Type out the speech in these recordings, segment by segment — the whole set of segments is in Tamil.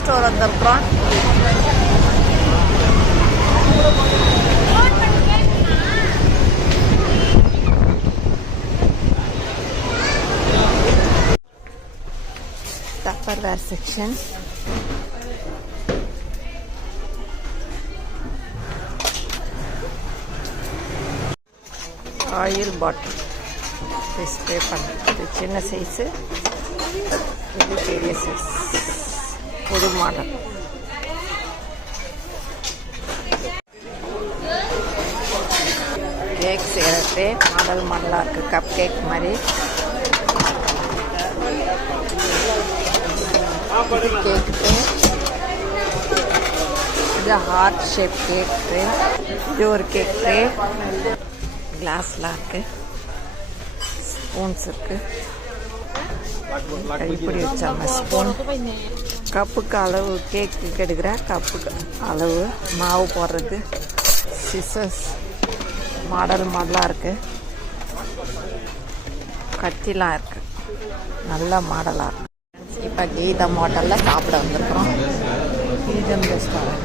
ஸ்டோர் வந்திருக்கிறோம். Tupperware section. Oil bottle. Display பண்ணுறது சின்ன சைஸு, இது பெரிய சைஸ், புது மாடல். கேக் செய்கிறது மாடலாக இருக்குது. கப் கேக் மாதிரி கேக்கு. இது ஹார்ட் ஷேப் கேக்கு. இது ஒரு கேக்கு. கிளாஸ்லாம் இருக்குது. ஸ்பூன்ஸ் இருக்குது. இப்படி வச்சாங்க ஸ்பூன். கப்புக்கு அளவு கேக்கு எடுக்கிற கப்புக்கு அளவு மாவு போடுறது. சிசர்ஸ் மாடலாக இருக்குது. கத்திலாம் இருக்குது. நல்ல மாடலாக இருக்குது. இப்போ கீதம் ஹோட்டலில் சாப்பிட வந்திருக்கிறோம். கீதம் ரெஸ்டாரண்ட்.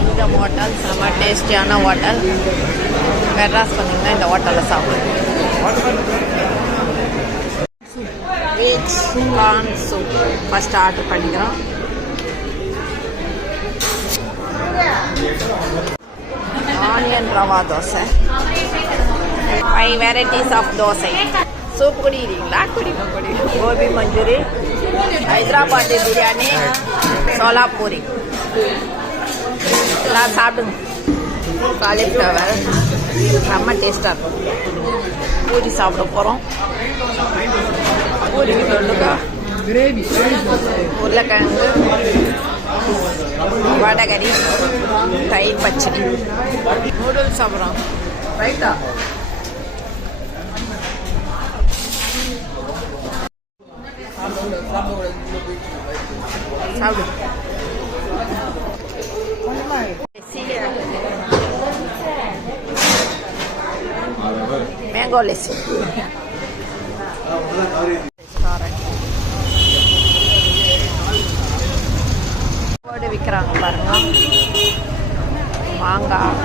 இந்த ஹோட்டல் செம்ம டேஸ்டியான ஹோட்டல். மெட்ராஸ் பண்ணிங்கன்னா இந்த ஹோட்டலில் சாப்பிடுவோம். Veg prawn soup first order பண்ணிக்கிறோம். Onion rava dosa. 5 varieties of dosa. Soup குடிக்கிறீங்களா? குடிக்கும். கோபி மஞ்சூரி, ஹைதராபாத்தி பிரியாணி, சோலாப்பூரி எல்லாம் சாப்பிடுங்க. காலிஃப்ளவர் செம்ம டேஸ்டாக இருக்கும். பூரி சாப்பிட போகிறோம். பூரிக்கு தொட்டுக்கா உருளைக்கிழங்கு, வடகரி, தயிர் பச்சடி, நூடுல்ஸ் சாப்பிட்றோம். ரைட்டா சாப்பிடு. Mango lessee. விற்கிறாங்க பாருங்க. மாங்காய்,